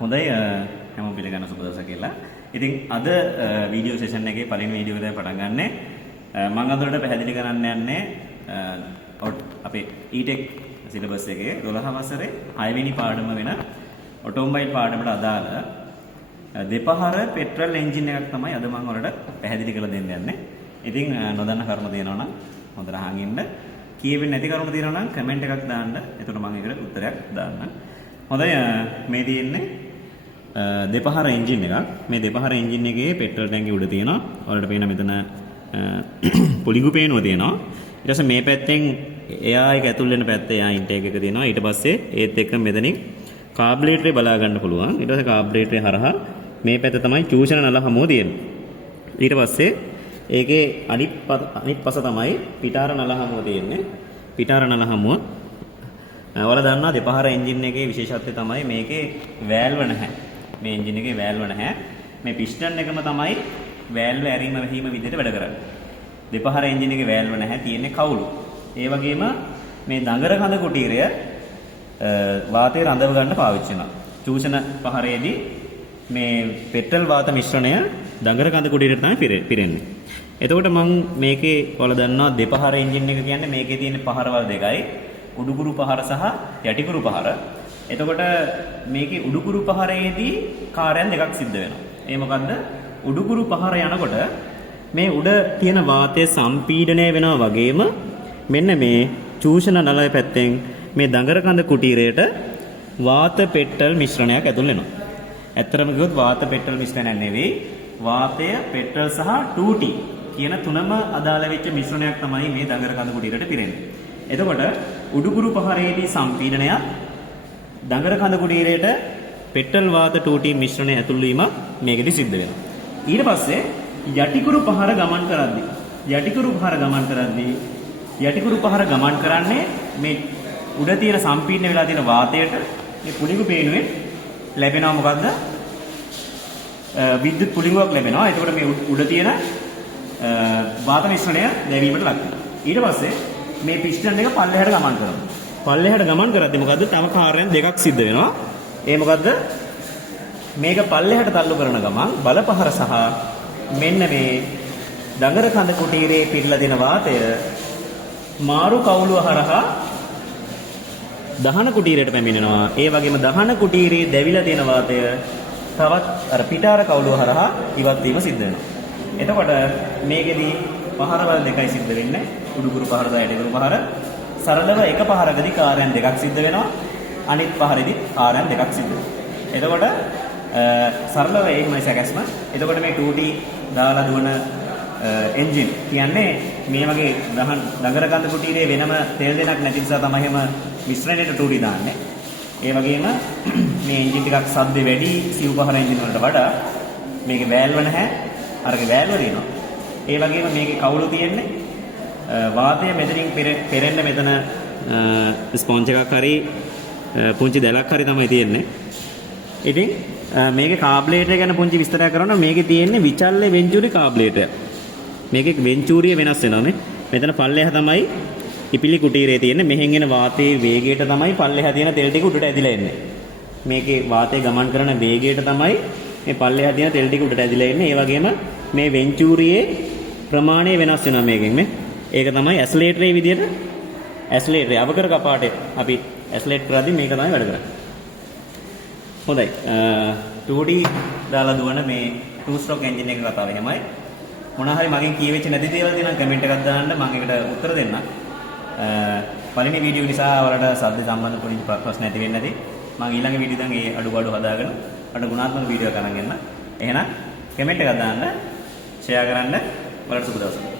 හොඳයි හැමෝම පිළිගන්න සුබ දවසක් කියලා. ඉතින් අද වීඩියෝ සෙෂන් එකේ පළවෙනි වීඩියෝ එක පටන් ගන්නෙ මම අදට පැහැදිලි කරන්න යන්නේ අපේ E-Tech සිලබස් එකේ 12 වසරේ 6 වෙනි පාඩම වෙන ඔටෝමොබයිල් පාඩමට අදාළ දෙපහර පෙට්‍රල් එන්ජින් එකක් තමයි අද මම ඔයාලට පැහැදිලි කරලා දෙන්න යන්නේ. ඉතින් නොදන්න කරුණු තියෙනවා නම් හොඳට අහන් ඉන්න. කියවෙන්නේ නැති කරුණු තියෙනවා නම් කමෙන්ට් එකක් දාන්න. එතකොට මම ඒකට උත්තරයක් දාන්න. හොඳයි මේ තියෙන්නේ දෙපහර එන්ජින් එකක්. මේ දෙපහර එන්ජින් එකේ පෙට්‍රල් ටැංකිය උඩ තියෙනවා. ඔයාලට පේන මෙතන පොලිගු පේනවා තියෙනවා. ඊට පස්සේ මේ පැත්තෙන් එයා එක ඇතුල් වෙන පැත්තේ එයා ඉන්ටේක් එක තියෙනවා. ඊට පස්සේ ඒත් එක්ක මෙතනින් කාබ්ලේටරේ බලා ගන්න පුළුවන්. ඊට පස්සේ කාබ්ලේටරේ හරහා මේ පැත්ත තමයි චූෂණ නල හමුව තියෙන්නේ. ඊට පස්සේ ඒකේ අනිත් පස තමයි පිටාර නල හමුව තියෙන්නේ. පිටාර නල හමුව ඔයාලා දන්නවා දෙපහර එන්ජින් එකේ විශේෂත්වය තමයි මේකේ වෑල්ව නැහැ. මේ එන්ජින් එකේ වෑල්ව නැහැ. මේ පිස්ටන් එකම තමයි වෑල්ව ඇරීම වැහිම විදිහට වැඩ කරන්නේ. දෙපහර එන්ජින් එකේ වෑල්ව නැහැ. තියෙන්නේ කවුළු. ඒ වගේම මේ දඟර කඳ කුටීරය වාතය රඳව ගන්න පාවිච්චි වෙනවා. චූෂණ පහරේදී මේ පෙට්‍රල් වාත මිශ්‍රණය දඟර කඳ කුටීරයට තමයි පිරෙන්නේ. එතකොට මම මේකේ ඔයාලා දන්නවා දෙපහර එන්ජින් එක කියන්නේ මේකේ තියෙන පහරවල් දෙකයි. උඩුකුරු පහර සහ යටිකුරු පහර. එතකොට මේකේ උඩුකුරු පහරේදී කාර්යයන් දෙකක් සිද්ධ වෙනවා. ඒ මොකද්ද? උඩුකුරු පහර යනකොට මේ උඩ තියෙන වාතය සම්පීඩනය වෙනවා වගේම මෙන්න මේ චූෂණ නලය පැත්තෙන් මේ දඟර කඳ කුටීරයට වාත පෙට්‍රල් මිශ්‍රණයක් ඇතුල් වෙනවා. ඇත්තටම කිව්වොත් වාත පෙට්‍රල් මිශ්‍රණයක් නෙවෙයි. වාතය පෙට්‍රල් සහ 2T කියන තුනම අදාළ වෙච්ච මිශ්‍රණයක් තමයි මේ දඟර කඳ කුටීරයට පිරෙන්නේ. එතකොට උඩුකුරු පහරේදී සම්පීඩනයක් දඟර කඳ කුටීරයට පෙට්‍රල් වාත 2T මිශ්‍රණය ඇතුල් වීම මේකෙදි සිද්ධ වෙනවා. ඊට පස්සේ යටිකුරු පහර ගමන් කරන්නේ මේ උඩ තියෙන සම්පීඩන වෙලා තියෙන වාතයට මේ පුලිඟු පේනුවේ ලැබෙනවා මොකද්ද? විද්‍යුත් පුලිඟුවක් ලැබෙනවා. එතකොට මේ උඩ තියෙන වාත මිශ්‍රණය දැවීමට ලක් වෙනවා. ඊට පස්සේ මේ පිස්ටන් එක පල්ලෙහාට ගමන් කරනවා. පල්ලෙහාට ගමන් කරද්දී මොකද්ද? තව කාර්යයන් දෙකක් සිද්ධ වෙනවා. ඒ මොකද්ද? මේක පල්ලෙහාට තල්ලු කරන ගමන් බලපහර සහ මෙන්න මේ දඟර කඳ කුටීරේ පිරලා දෙන වාතය මාරු කවුළුව හරහා දහන කුටීරයට පැමිණෙනවා. ඒ වගේම දහන කුටීරේ දැවිලා තියෙන වාතය තවත් අර පිටාර කවුළුව හරහා ඉවත් වීම සිද්ධ වෙනවා. එතකොට මේකෙදී පහරවල් දෙකයි සිද්ධ වෙන්නේ. උඩුකුරු පහර සහ යටිකුරු පහර. සරලව එක පහරකදී කාර්යයන් දෙකක් සිද්ධ වෙනවා. අනිත් පහරේදී කාර්යයන් දෙකක් සිද්ධ වෙනවා. එතකොට සරලව ඒකමයි සැකස්ම. එතකොට මේ 2T දාලා දුවන එන්ජින් කියන්නේ මේ වගේ දඟර කඳ කුටීරේ වෙනම තෙල් දෙනක් නැති නිසා තමයි එහෙම මිශ්‍රණයට 2T දාන්නේ. ඒ වගේම මේ එන්ජින් ටිකක් සද්ද වැඩි සිව් පහර එන්ජින් වලට වඩා මේකේ වෑල්ව නැහැ. අරගේ වෑල්ව තියෙනවා. ඒ වගේම මේකේ කවුළු තියෙන්නේ වාතය මෙතනින් පෙරෙන්න මෙතන ස්පොන්ජ් එකක් හරි පුංචි දැලක් හරි තමයි තියෙන්නේ. ඉතින් මේකේ කාබ්ලේටර් ගැන පුංචි විස්තරයක් කරනවා. මේකේ තියෙන්නේ විචල්්‍ය වෙන්චුරි කාබ්ලේටර්. මේකේ වෙන්චුරිය වෙනස් වෙනවානේ. මෙතන පල්ලෙහා තමයි ඉපිලි කුටීරේ තියෙන්නේ. මෙහෙන් එන වාතයේ වේගයට තමයි පල්ලෙහා තියෙන තෙල් ටික උඩට ඇදිලා එන්නේ. මේකේ වාතය ගමන් කරන වේගයට තමයි මේ පල්ලෙහා තියෙන තෙල් ටික උඩට ඇදිලා එන්නේ. ඒ වගේම මේ වෙන්චුරියේ ප්‍රමාණය වෙනස් වෙනවා මේකෙන් මේ. ඒක තමයි ඇස්ලේටරේ විදියට ඇස්ලේටරේ අවකර කපාටේ අපි ඇස්ලේට් කරද්දී මේක තමයි වැඩ කරන්නේ. හොඳයි 2D දාලා දුවන මේ 2 stroke engine එක කතාව එහෙමයි. මොනවා හරි මගෙන් කියවෙච්ච නැති දේවල් තියෙනවා කමෙන්ට් එකක් දාන්න මම ඒකට උත්තර දෙන්නම්. පළවෙනි වීඩියෝ නිසා ඔයාලට සද්ද සම්බන්ධ පොඩි ප්‍රශ්න ඇති වෙන්නේ නැති. මම ඊළඟ වීඩියෝ දැන් ඒ අඩුපාඩු හදාගෙන අර ගුණාත්මක වීඩියෝ එකක් අරන් එන්න. එහෙනම් කමෙන්ට් එකක් දාන්න, ෂෙයා කරන්න. ඔයාලට සුබ දවසක්.